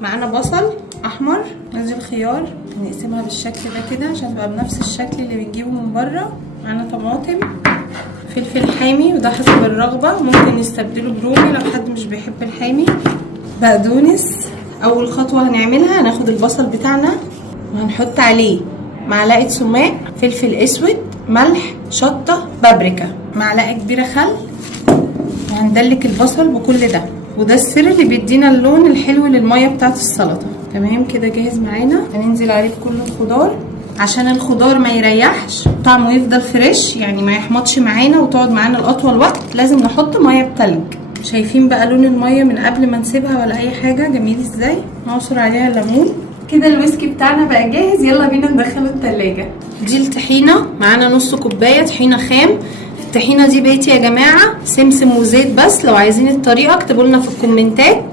معانا بصل احمر، ننزل خيار نقسمها بالشكل ده كده عشان تبقى بنفس الشكل اللي بنجيبه من بره. معانا طماطم، فلفل حامي وده حسب الرغبه، ممكن نستبدله برومي لو حد مش بيحب الحامي. بقدونس. اول خطوه هنعملها هناخد البصل بتاعنا وهنحط عليه معلقه سماق، فلفل اسود، ملح، شطه، بابريكا، معلقه كبيره خل، وهندلك البصل بكل ده. وده السر اللي بيدينا اللون الحلو للميه بتاعت السلطه. تمام كده جاهز معانا. هننزل عليه بكل الخضار عشان الخضار ما يريحش، طعمه يفضل فريش، يعني ما يحمضش معانا وتقعد معانا لاطول وقت. لازم نحط ميه بتلج. شايفين بقى لون الميه من قبل ما نسيبها ولا اي حاجه جميل ازاي؟ نعصر عليها الليمون. كده الويسكي بتاعنا بقى جاهز، يلا بينا ندخله التلاجة. دي الطحينه، معانا نص كوبايه طحينه خام. الطحينه دي بيتي يا جماعه، سمسم وزيت بس. لو عايزين الطريقه اكتبوا لنا في الكومنتات.